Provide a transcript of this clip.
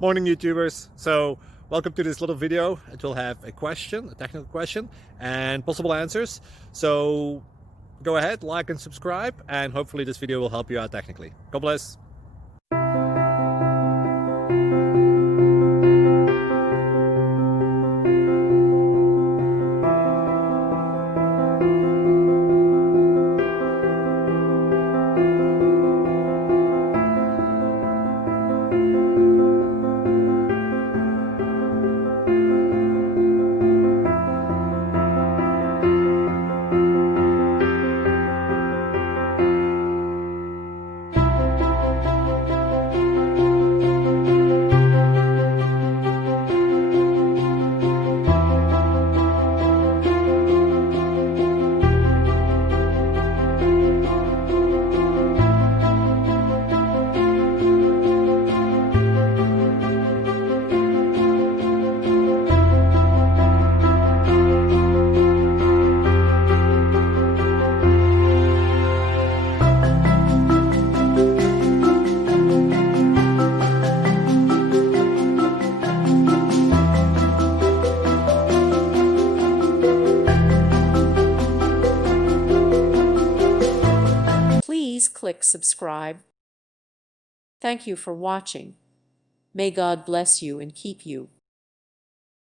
Morning YouTubers. So welcome to this little video. It will have a question, a technical question, and possible answers. So go ahead, like and subscribe, and hopefully this video will help you out technically. God bless. Please click subscribe. Thank you for watching. May God bless you and keep you.